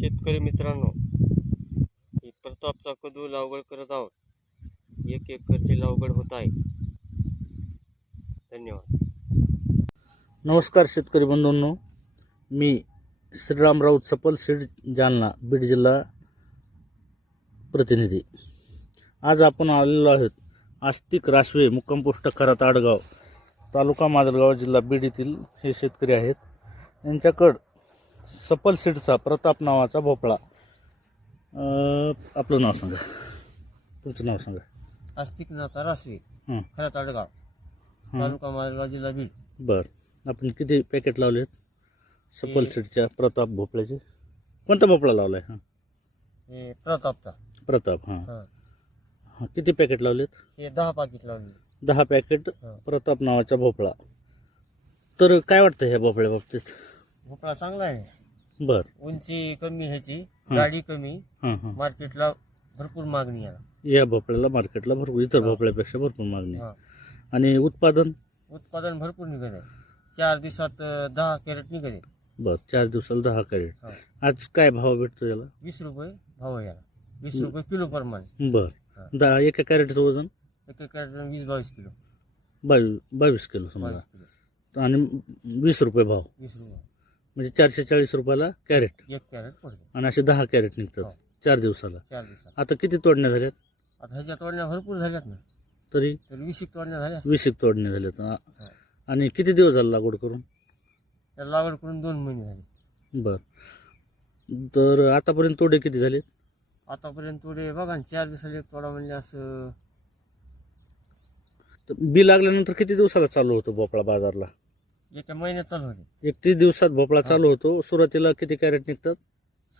शेतकरी मित्रांनो, ही प्रतापचा कदू लागवड करत आहोत. 1 एकरची लागवड होत आहे. धन्यवाद. नमस्कार शेतकरी बंधूंनो, मी श्रीराम राऊत सपल सीड जालना बीड जिल्हा प्रतिनिधी. आज आपण आलेलो आहोत आस्तिक राशवे मुक्काम पोस्ट खरात आडगाव तालुका माजलगाव जिल्हा बीड येथील हे शेतकरी आहेत. यांच्याकडं सपल सीडचा प्रताप नावाचा भोपळा. आपलं नाव सांगा, तुमचं नाव सांगा. आस्तिक नाथा रासवे खरात आडगाव तालुका माजलगाव जिल्हा बीड. बरं, आपण किती पॅकेट लावले आहेत सपल सीडच्या प्रताप भोपळ्याचे? कोणता भोपळा लावला आहे? हे प्रतापचा प्रताप. हां, किती पॅकेट लावलेत? हे 10 पाकिट लावले. 10 पॅकेट प्रताप नावाचा भोपळा. तर काय वाटतं ह्या भोपळ्या बाबतीत? भोपळा चांगला आहे. बर, उंची कमी, ह्याची जाडी कमी, हां मार्केटला भरपूर मागणी आहे. या भोपळ्याला मार्केटला भरपूर, इतर भोपळ्यापेक्षा भरपूर मागणी आहे. आणि उत्पादन भरपूर निघत आहे. 4 दिवसात 10 कॅरेट निघत आहे. बर, 4 दिवसाला 10 कॅरेट. आज काय भाव भेटतो याला? 20 रुपये भाव आहे याला. 20 रुपये किलो प्रमाणे. बर, एका कॅरेटचं वजन? एक कॅरेट 20-22 किलो. 22 किलो समजा. आणि 20 रुपये भाव, 20 रुपये म्हणजे 440 रुपयाला कॅरेट. 1 कॅरेट पडते. आणि असे 10 कॅरेट निघतात 4 दिवसाला. 4 दिवसात. आता किती तोडण्या झाल्यात? आता ह्याच्या तोडण्या भरपूर झाल्यात ना. तरी 20 तोडण्या झाल्या. 20 तोडण्या झाल्यात. आणि किती दिवस झाले लागवड करून? त्याला लागवड करून 2 महिने झाले. बर, तर आतापर्यंत तोडे किती झाले? आतापर्यंत तोडे बघा ना, 4 दिवसाला एक तोडा म्हणजे असं. बी लागल्यानंतर किती दिवसाला चालू होतो भोपळा बाजारला? 1 महिन्यात चालू होते. 31 दिवसात भोपळा चालू होतो. सुरुवातीला किती कॅरेट निघतात?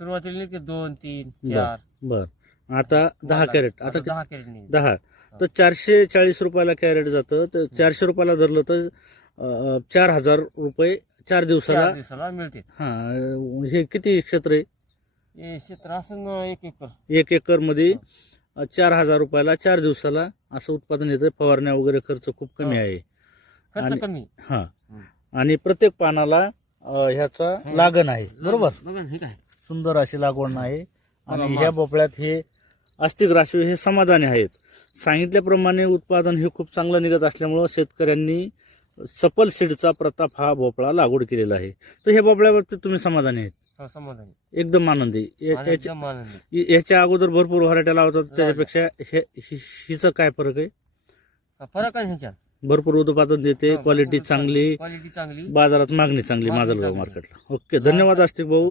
सुरुवातीला निघते 2, 3, 4. बर, आता 10 कॅरेट. आता 10 कॅरेट निघते. 10 तर 440 रुपयाला कॅरेट जातं. तर 400 रुपयाला धरलं तर 4000 रुपये 4 दिवसाला मिळते. हे किती क्षेत्र आहे? हे क्षेत्र असं 1 एकर. 1 एकर मध्ये 4000 रुपयाला 4 दिवसाला असं उत्पादन येतं. फवारण्या वगैरे खर्च खूप कमी आहे. खर्च कमी. आणि प्रत्येक पानाला ह्याचा लागण आहे. बरोबर, बघा हे काय सुंदर अशी लागवड आहे. आणि ह्या भोपळ्यात हे आस्तिक राशवे हे समाधानी आहेत. सांगितल्याप्रमाणे उत्पादन हे खूप चांगलं निघत असल्यामुळं शेतकऱ्यांनी सपल सीडचा प्रताप हा भोपळा लागवड केलेला आहे. तर ह्या भोपळ्याबाबतीत तुम्ही समाधानी आहेत? समाधानी, एकदम आनंदी. याच्या अगोदर भरपूर व्हरायट्या लावतात, त्याच्यापेक्षा हिचं काय फरक आहे? फरक आहे ह्याच्यात. भरपूर उत्पादन देते, क्वालिटी चांगली, चांगली, बाजारात मागणी चांगली माजलगाव मार्केटला. ओके, धन्यवाद आस्तिक भाऊ.